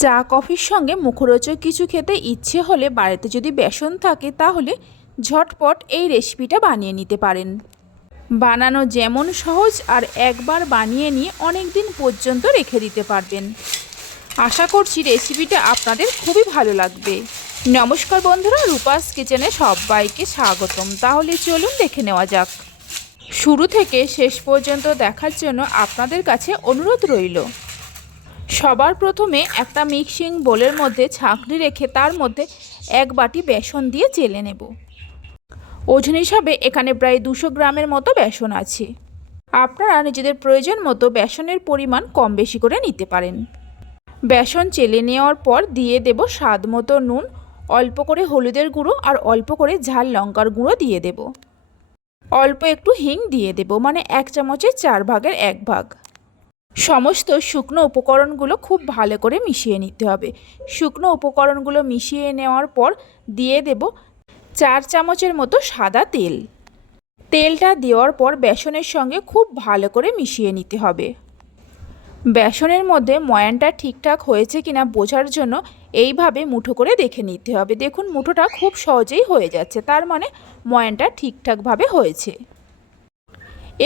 চা, কফির সঙ্গে মুখরোচক কিছু খেতে ইচ্ছে হলে বাড়িতে যদি বেসন থাকে তাহলে ঝটপট এই রেসিপিটা বানিয়ে নিতে পারেন। বানানো যেমন সহজ আর একবার বানিয়ে নিয়ে অনেক দিন পর্যন্ত রেখে দিতে পারবেন। আশা করছি রেসিপিটা আপনাদের খুবই ভালো লাগবে। নমস্কার বন্ধুরা, রূপাস কিচেনে সবাইকে স্বাগতম। তাহলে চলুন দেখে নেওয়া যাক। শুরু থেকে শেষ পর্যন্ত দেখার জন্য আপনাদের কাছে অনুরোধ রইল। সবার প্রথমে একটা মিক্সিং বোলের মধ্যে ছাঁকনি রেখে তার মধ্যে এক বাটি বেসন দিয়ে চেলে নেব। ওজন হিসাবে এখানে প্রায় দুশো গ্রামের মতো বেসন আছে। আপনারা নিজেদের প্রয়োজন মতো বেসনের পরিমাণ কম বেশি করে নিতে পারেন। বেসন চেলে নেওয়ার পর দিয়ে দেব স্বাদ মতো নুন, অল্প করে হলুদের গুঁড়ো আর অল্প করে ঝাল লঙ্কার গুঁড়ো দিয়ে দেব। অল্প একটু হিং দিয়ে দেব মানে এক চামচের চার ভাগের এক ভাগ। সমস্ত শুকনো উপকরণগুলো খুব ভালো করে মিশিয়ে নিতে হবে। শুকনো উপকরণগুলো মিশিয়ে নেওয়ার পর দিয়ে দেব চার চামচের মতো সাদা তেল। তেলটা দেওয়ার পর বেসনের সঙ্গে খুব ভালো করে মিশিয়ে নিতে হবে। বেসনের মধ্যে ময়ানটা ঠিকঠাক হয়েছে কিনা বোঝার জন্য এইভাবে মুঠো করে দেখে নিতে হবে। দেখুন, মুঠোটা খুব সহজেই হয়ে যাচ্ছে। তার মানে ময়ানটা ঠিকঠাকভাবে হয়েছে।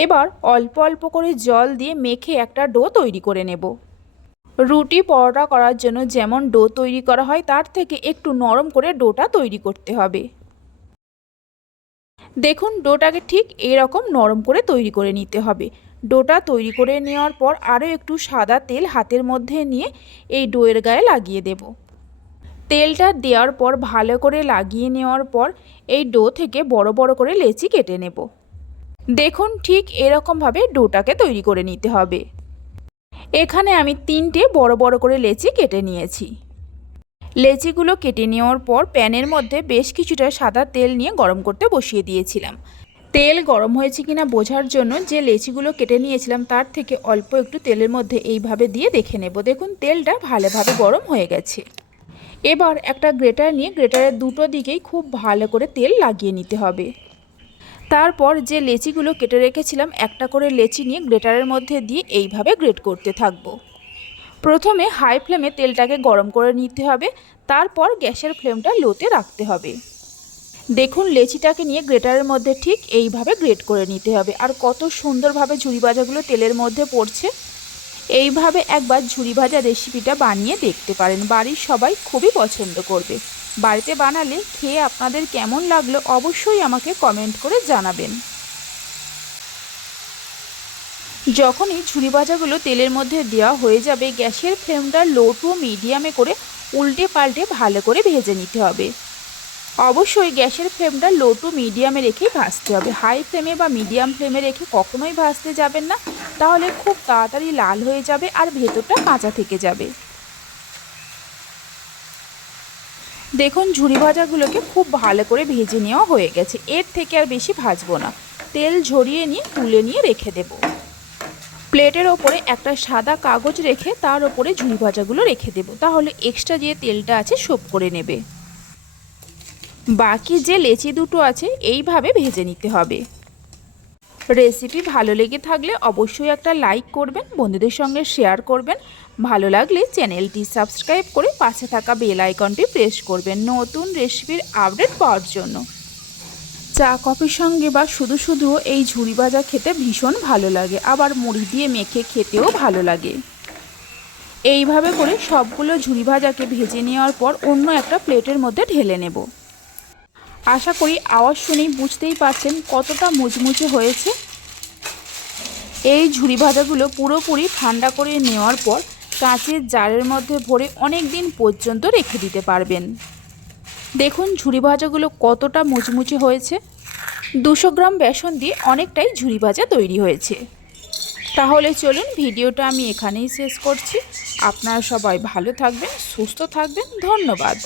এবার অল্প অল্প করে জল দিয়ে মেখে একটা ডো তৈরি করে নেব। রুটি পরোটা করার জন্য যেমন ডো তৈরি করা হয়, তার থেকে একটু নরম করে ডোটা তৈরি করতে হবে। দেখুন, ডোটাকে ঠিক এরকম নরম করে তৈরি করে নিতে হবে। ডোটা তৈরি করে নেওয়ার পর আরও একটু সাদা তেল হাতের মধ্যে নিয়ে এই ডোয়ের গায়ে লাগিয়ে দেব। তেলটা দেওয়ার পর ভালো করে লাগিয়ে নেওয়ার পর এই ডো থেকে বড় বড় করে লেচি কেটে নেব। দেখুন ঠিক এরকমভাবে ডোটাকে তৈরি করে নিতে হবে। এখানে আমি তিনটে বড় বড় করে লেচি কেটে নিয়েছি। লেচিগুলো কেটে নেওয়ার পর প্যানের মধ্যে বেশ কিছুটা সাদা তেল নিয়ে গরম করতে বসিয়ে দিয়েছিলাম। তেল গরম হয়েছে কিনা বোঝার জন্য যে লেচিগুলো কেটে নিয়েছিলাম তার থেকে অল্প একটু তেলের মধ্যে এইভাবে দিয়ে দেখে নেব। দেখুন, তেলটা ভালোভাবে গরম হয়ে গেছে। এবার একটা গ্রেটার নিয়ে গ্রেটারের দুটো দিকেই খুব ভালো করে তেল লাগিয়ে নিতে হবে। তারপর যে লেচিগুলো কেটে রেখেছিলাম, একটা করে লেচি নিয়ে গ্রেটারের মধ্যে দিয়ে এইভাবে গ্রেট করতে থাকব। প্রথমে হাই ফ্লেমে তেলটাকে গরম করে নিতে হবে, তারপর গ্যাসের ফ্লেমটা লোতে রাখতে হবে। দেখুন, লেচিটাকে নিয়ে গ্রেটারের মধ্যে ঠিক এইভাবে গ্রেট করে নিতে হবে। আর কত সুন্দরভাবে ঝুড়ি ভাজাগুলো তেলের মধ্যে পড়ছে। এইভাবে একবার ঝুড়ি ভাজা রেসিপিটা বানিয়ে দেখতে পারেন। বাড়ির সবাই খুবই পছন্দ করবে। বাড়িতে বানালে খেয়ে আপনাদের কেমন লাগল অবশ্যই আমাকে কমেন্ট করে জানাবেন। যখনই ঝুড়ি ভাজাগুলো তেলের মধ্যে দেওয়া হয়ে যাবে, গ্যাসের ফ্লেমটা লো টু মিডিয়ামে করে উল্টে পাল্টে ভালো করে ভেজে নিতে হবে। অবশ্যই গ্যাসের ফ্লেমটা লো টু মিডিয়ামে রেখেই ভাজতে হবে। হাই ফ্লেমে বা মিডিয়াম ফ্লেমে রেখে কখনোই ভাজতে যাবেন না, তাহলে খুব তাড়াতাড়ি লাল হয়ে যাবে আর ভেতরটা কাঁচা থেকে যাবে। দেখুন ঝুড়ি ভাজাগুলোকে খুব ভালো করে ভেজে নেওয়া হয়ে গেছে। এর থেকে আর বেশি ভাজবো না। তেল ঝরিয়ে নিয়ে, তুলে নিয়ে রেখে দেব। প্লেটের ওপরে একটা সাদা কাগজ রেখে তার ওপরে ঝুড়ি ভাজাগুলো রেখে দেব। তাহলে এক্সট্রা যে তেলটা আছে, সোপ করে নেবে। বাকি যে লেচি দুটো আছে, এইভাবে ভেজে নিতে হবে। রেসিপি ভালো লেগে থাকলে অবশ্যই একটা লাইক করবেন, বন্ধুদের সঙ্গে শেয়ার করবেন। ভালো লাগলে চ্যানেলটি সাবস্ক্রাইব করে পাশে থাকা বেল আইকনটি প্রেস করবেন নতুন রেসিপির আপডেট পাওয়ার জন্য। চা, কফির সঙ্গে বা শুধু শুধু এই ঝুড়ি ভাজা খেতে ভীষণ ভালো লাগে, আবার মুড়ি দিয়ে মেখে খেতেও ভালো লাগে। এইভাবে করে সবগুলো ঝুড়ি ভাজাকে ভেজে নেওয়ার পর অন্য একটা প্লেটের মধ্যে ঢেলে নেব। আশা করি আওয়াজ শুনেই বুঝতেই পারছেন কতটা মুচমুচে হয়েছে। এই ঝুড়ি ভাজাগুলো পুরোপুরি ঠান্ডা করে নেওয়ার পর কাঁচের জারের মধ্যে ভরে অনেক দিন পর্যন্ত রেখে দিতে পারবেন। দেখুন ঝুড়ি ভাজাগুলো কতটা মুচমুচে হয়েছে। দুশো গ্রাম বেসন দিয়ে অনেকটাই ঝুড়ি ভাজা তৈরি হয়েছে। তাহলে চলুন ভিডিওটা আমি এখানেই শেষ করছি। আপনারা সবাই ভালো থাকবেন, সুস্থ থাকবেন, ধন্যবাদ।